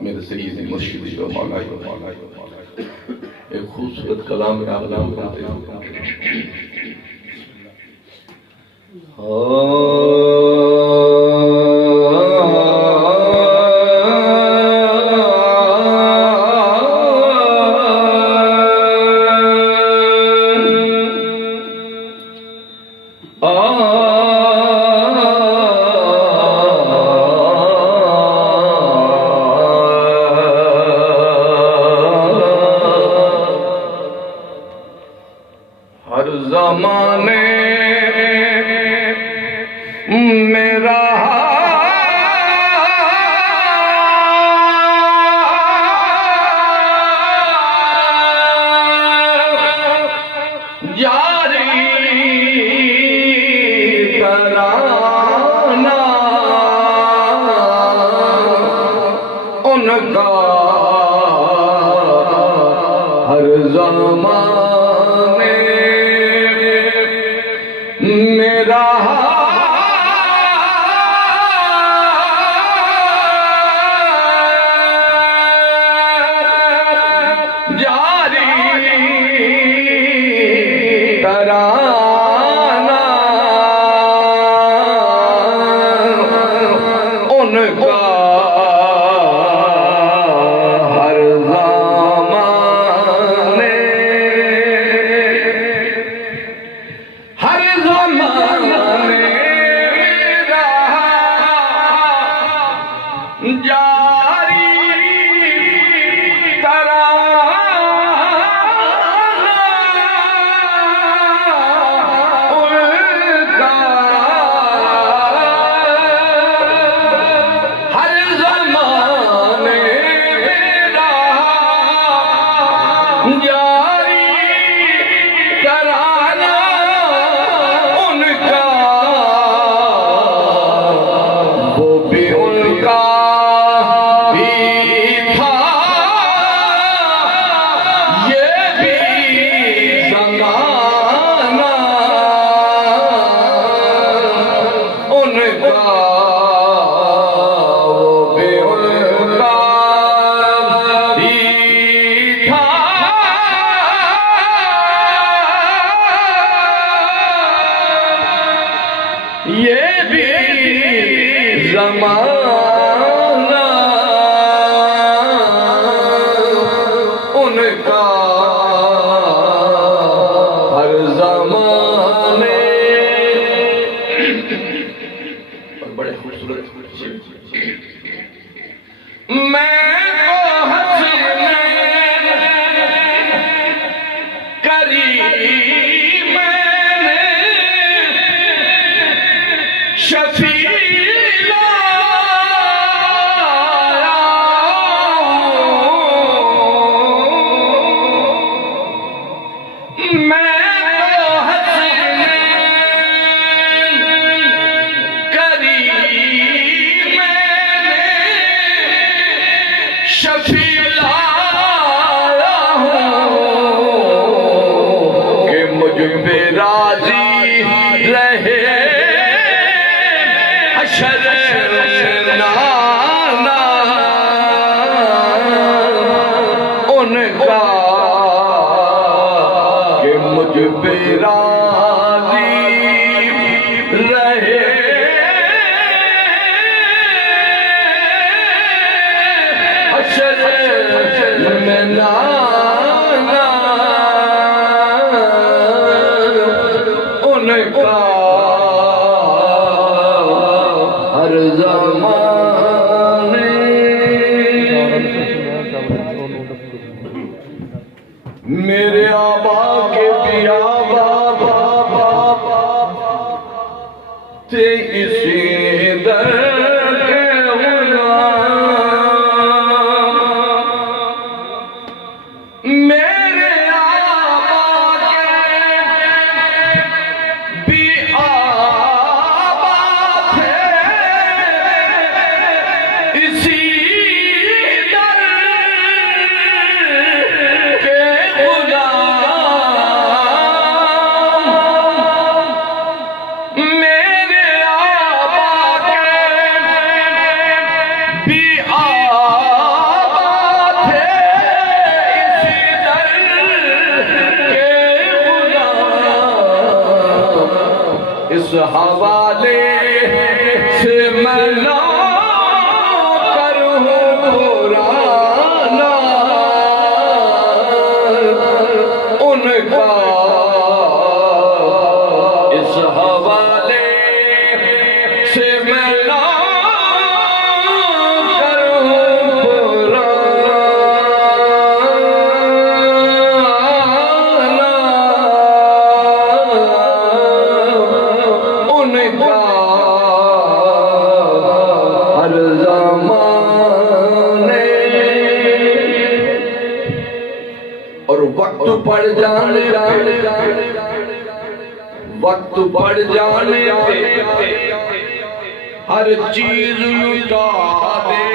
میرے سیدی مرشدی و مولائی ایک خوبصورت کلام میں آپ نام کرتے ہیں ہر زمانے میرا جاری ترانہ ان کا ہر زمانے میرا جاری ترانہ ان کا ہر زمانے ہر زمانے میرا جاری ترانہ ان کا ہر زمانے میرا جاری ترانہ ان کا وہ بھی ان کا ہی تھا یہ بھی زمانہ ان کا وہ بھی ان کا ہی تھا یہ بھی زمانہ ان کا ہر زمانے اور بڑے خوبصورت میں تو حسین کریم شفیع شفیع لایا ہوں کہ مجھ پہ راضی رہے حشر نانا ان کا کہ مجھ پہ راضی رہے حشر میں نانا ان کا ہر زمانے میرے آبا کے بھی آبا حوالے سے میں لا کروں پرانا ان کا اس حوالے سے میں لا پڑ جانے وقت پڑ جانے ہر چیز لٹا دے